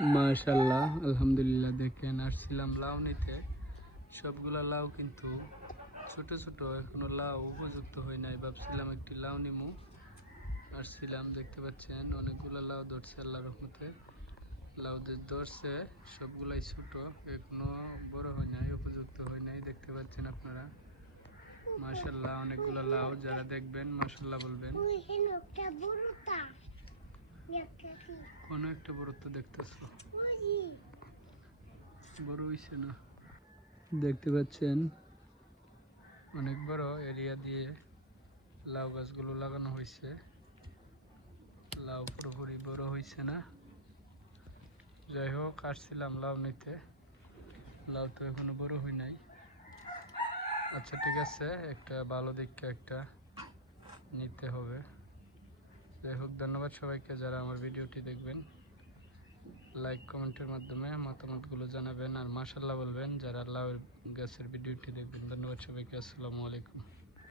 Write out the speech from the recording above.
মাশাআল্লাহ, আলহামদুলিল্লাহ। দেখেন, আসছিলাম লাউ নিতে। সবগুলা লাউ কিন্তু ছোট ছোট, এখনো লাউ উপযুক্ত হয় নাই। ভাবছিলাম একটি লাউ নিমু, আসছিলাম। দেখতে পাচ্ছেন অনেকগুলা লাউ ধরছে আল্লাহর রহমতে। লাউ ধরছে, সবগুলাই ছোট, এখনো বড় হয় নাই, উপযুক্ত হয় নাই। দেখতে পাচ্ছেন আপনারা। মাশাআল্লাহ, অনেকগুলা লাউ। যারা দেখবেন মাশাআল্লাহ বলবেন। কোন একটা বড় তো দেখতেছো, বড় হইছে না? দেখতে পাচ্ছেন অনেক বড় এরিয়া দিয়ে লাউ গাছগুলো লাগানো হয়েছে। লাউ পুরোপুরি বড় হয়েছে না। যাই হোক, আসছিলাম লাউ নিতে। লাউ তো এখনো বড় হয় নাই। আচ্ছা, ঠিক আছে, একটা ভালো দেখে একটা নিতে হবে। যাই হোক, ধন্যবাদ সবাইকে যারা আমার ভিডিওটি দেখবেন। লাইক কমেন্টের মাধ্যমে মতামতগুলো জানাবেন আর মাশাআল্লাহ বলবেন যারা লাউ গাছের ভিডিওটি দেখবেন। ধন্যবাদ সবাইকে। আসসালামু আলাইকুম।